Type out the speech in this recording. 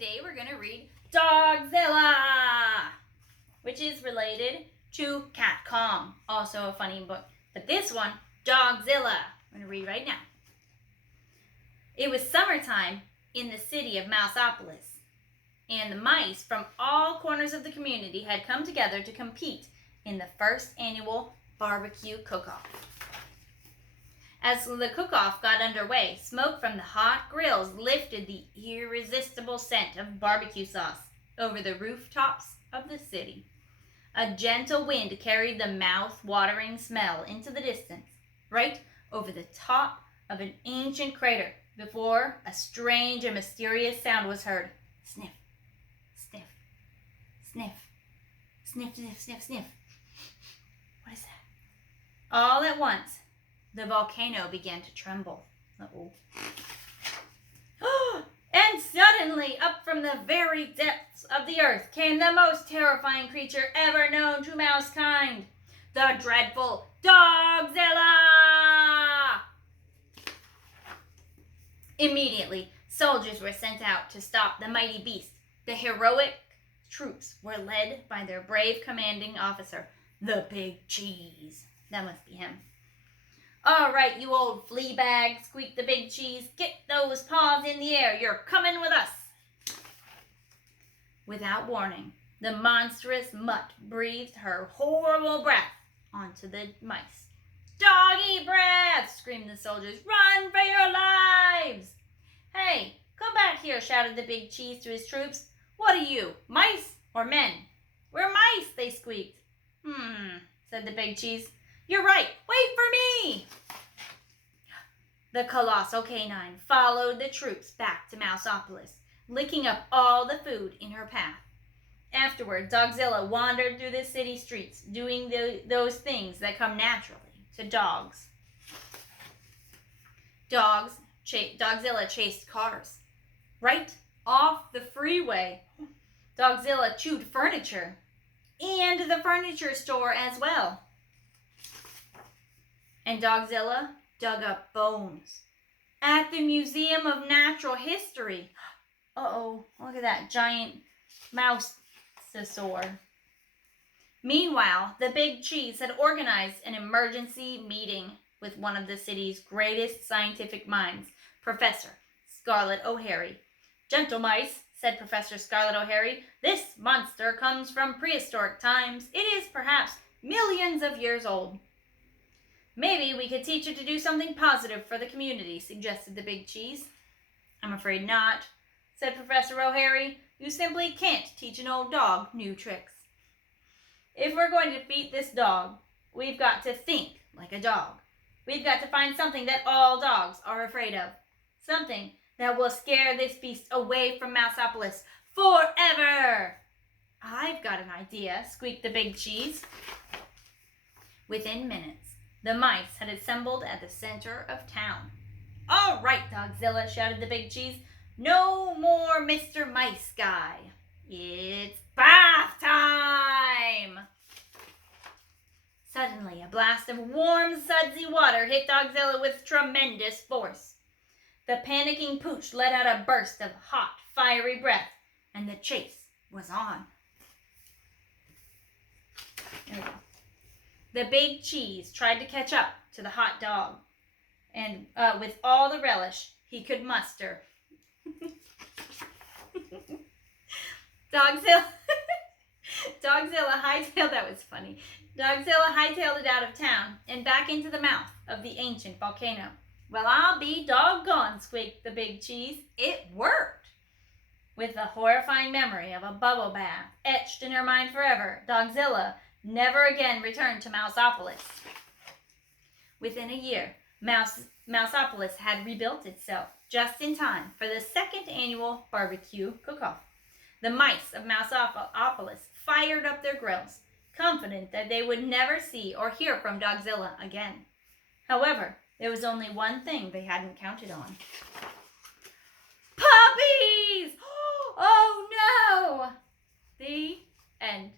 Today we're going to read Dogzilla, which is related to Cat Kong, also a funny book. But this one, Dogzilla, I'm going to read right now. It was summertime in the city of Mouseopolis, and the mice from all corners of the community had come together to compete in the first annual barbecue cook-off. As the cook-off got underway, smoke from the hot grills lifted the irresistible scent of barbecue sauce over the rooftops of the city. A gentle wind carried the mouth-watering smell into the distance, right over the top of an ancient crater, before a strange and mysterious sound was heard. Sniff, sniff, sniff, sniff, sniff, sniff, sniff. What is that? All at once, the volcano began to tremble. Uh-oh. And suddenly, up from the very depths of the earth, came the most terrifying creature ever known to mousekind, the dreadful Dogzilla! Immediately, soldiers were sent out to stop the mighty beast. The heroic troops were led by their brave commanding officer, the Big Cheese. That must be him. "All right, you old flea bag," squeaked the Big Cheese. "Get those paws in the air. You're coming with us." Without warning, the monstrous mutt breathed her horrible breath onto the mice. "Doggy breath!" screamed the soldiers. "Run for your lives!" "Hey, come back here," shouted the Big Cheese to his troops. "What are you, mice or men?" "We're mice," they squeaked. Said the Big Cheese. "You're right. Wait for me!" The colossal canine followed the troops back to Mouseopolis, licking up all the food in her path. Afterward, Dogzilla wandered through the city streets, doing those things that come naturally to dogs. Dogzilla chased cars right off the freeway. Dogzilla chewed furniture, and the furniture store as well. And Dogzilla dug up bones at the Museum of Natural History. Uh-oh, look at that giant mouse-sasaur. Meanwhile, the Big Cheese had organized an emergency meeting with one of the city's greatest scientific minds, Professor Scarlet O'Hare. "Gentle mice," said Professor Scarlet O'Hare, "this monster comes from prehistoric times. It is perhaps millions of years old." "Maybe we could teach it to do something positive for the community," suggested the Big Cheese. "I'm afraid not," said Professor O'Hare. "You simply can't teach an old dog new tricks. If we're going to defeat this dog, we've got to think like a dog. We've got to find something that all dogs are afraid of. Something that will scare this beast away from Mouseopolis forever." "I've got an idea," squeaked the Big Cheese. Within minutes, the mice had assembled at the center of town. "All right, Dogzilla," shouted the Big Cheese. "No more Mr. Mice Guy. It's bath time!" Suddenly, a blast of warm, sudsy water hit Dogzilla with tremendous force. The panicking pooch let out a burst of hot, fiery breath, and the chase was on. There we go. The Big Cheese tried to catch up to the hot dog, and with all the relish he could muster. Dogzilla hightailed, that was funny. Dogzilla hightailed it out of town and back into the mouth of the ancient volcano. "Well, I'll be doggone," squeaked the Big Cheese. It worked! With the horrifying memory of a bubble bath etched in her mind forever, Dogzilla never again returned to Mouseopolis. Within a year, Mouseopolis had rebuilt itself just in time for the second annual barbecue cook-off. The mice of Mouseopolis fired up their grills, confident that they would never see or hear from Dogzilla again. However, there was only one thing they hadn't counted on. Puppies! Oh no! The end.